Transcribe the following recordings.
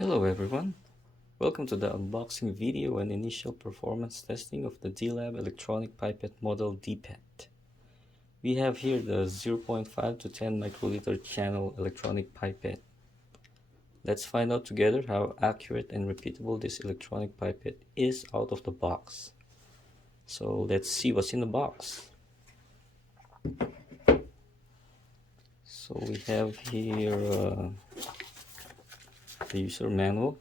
Hello everyone, welcome to the unboxing video and initial performance testing of the DLAB Electronic Pipette model dpette. We have here the 0.5 to 10 microliter channel electronic pipette. Let's find out together how accurate and repeatable this electronic pipette is out of the box. So let's see what's in the box. So we have here the user manual,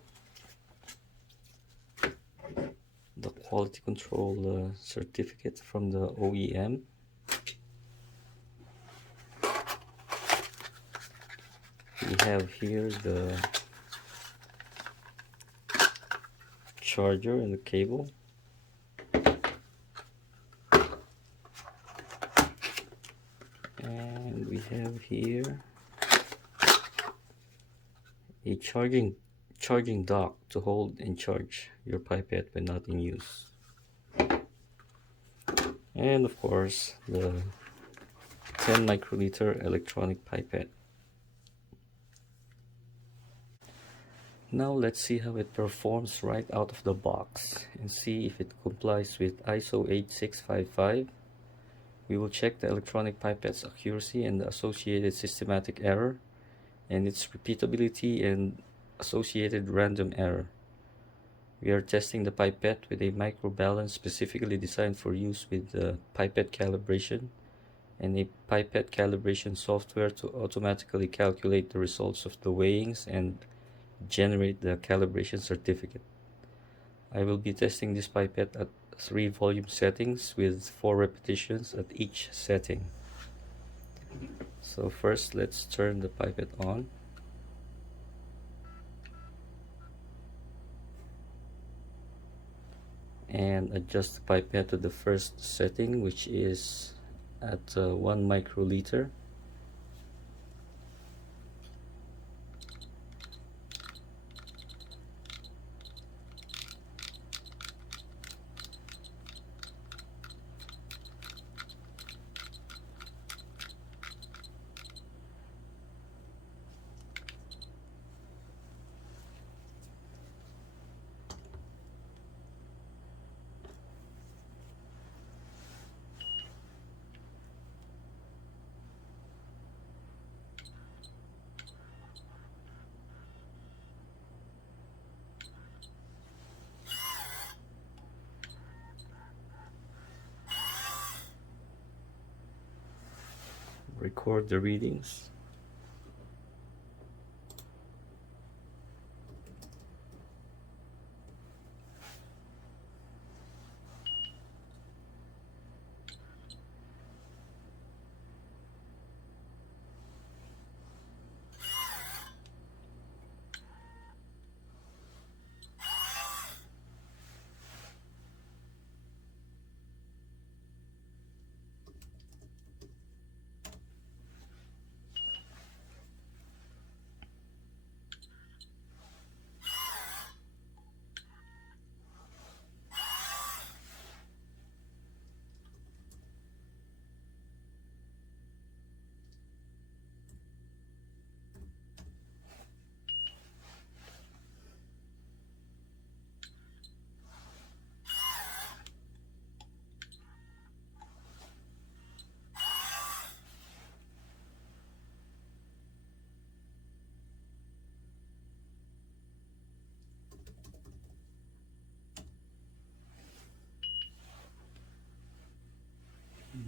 the quality control certificate from the OEM, we have here the charger and the cable, and we have here a charging dock to hold and charge your pipette when not in use, and of course the 10 microliter electronic pipette. Now let's see how it performs right out of the box and see if it complies with ISO 8655. We will check the electronic pipette's accuracy and the associated systematic error, and its repeatability and associated random error. We are testing the pipette with a microbalance specifically designed for use with the pipette calibration and a pipette calibration software to automatically calculate the results of the weighings and generate the calibration certificate. I will be testing this pipette at 3 volume settings with 4 repetitions at each setting. So first, let's turn the pipette on. And adjust the pipette to the first setting, which is at 1 microliter. Record the readings.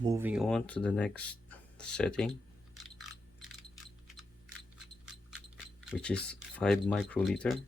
Moving on to the next setting, which is 5 microliter.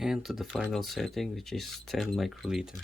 and to the final setting, which is 10 microliter.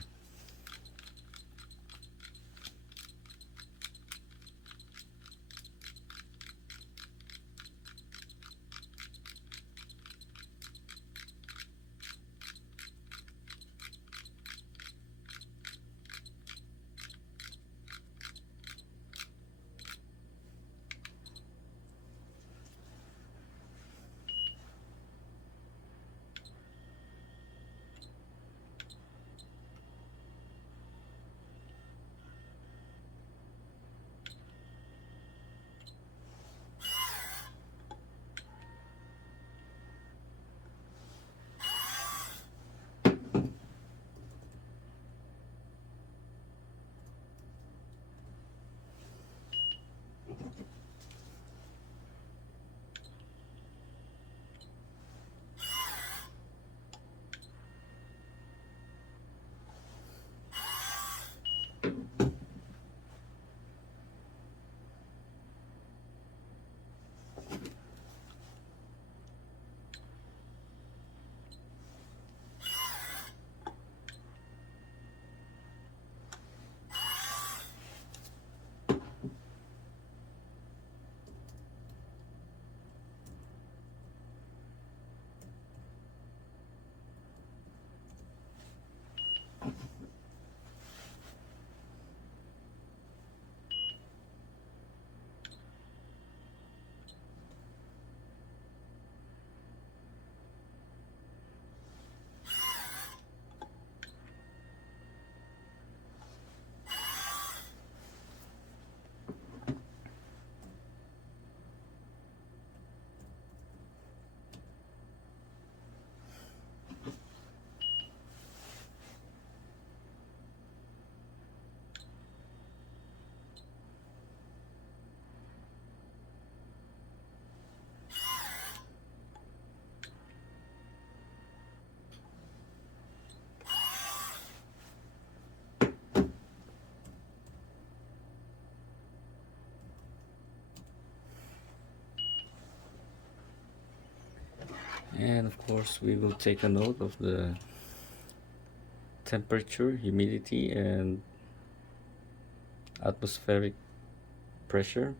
And of course, we will take a note of the temperature, humidity, and atmospheric pressure.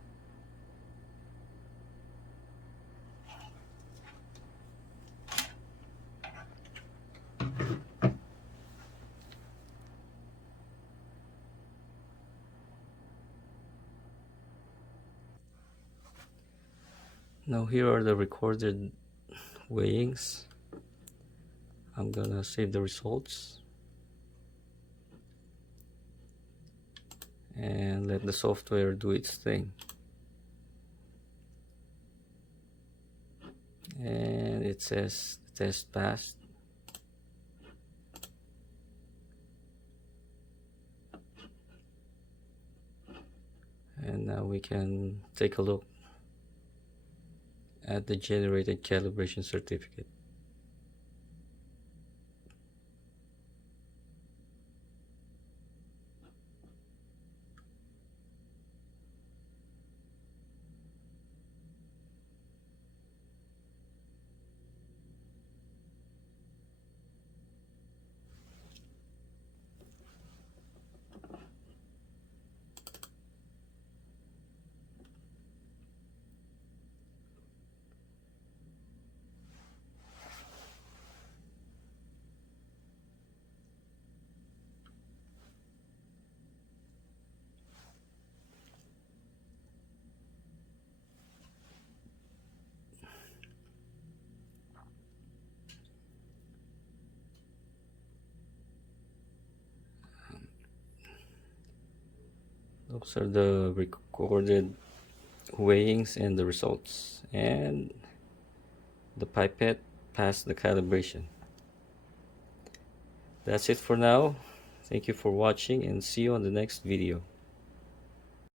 Now here are the recorded weighings. I'm gonna save the results and let the software do its thing. And it says the test passed. And now we can take a look at the generated calibration certificate. Those are the recorded weighings and the results, and the pipette passed the calibration. That's it for now. Thank you for watching and see you on the next video.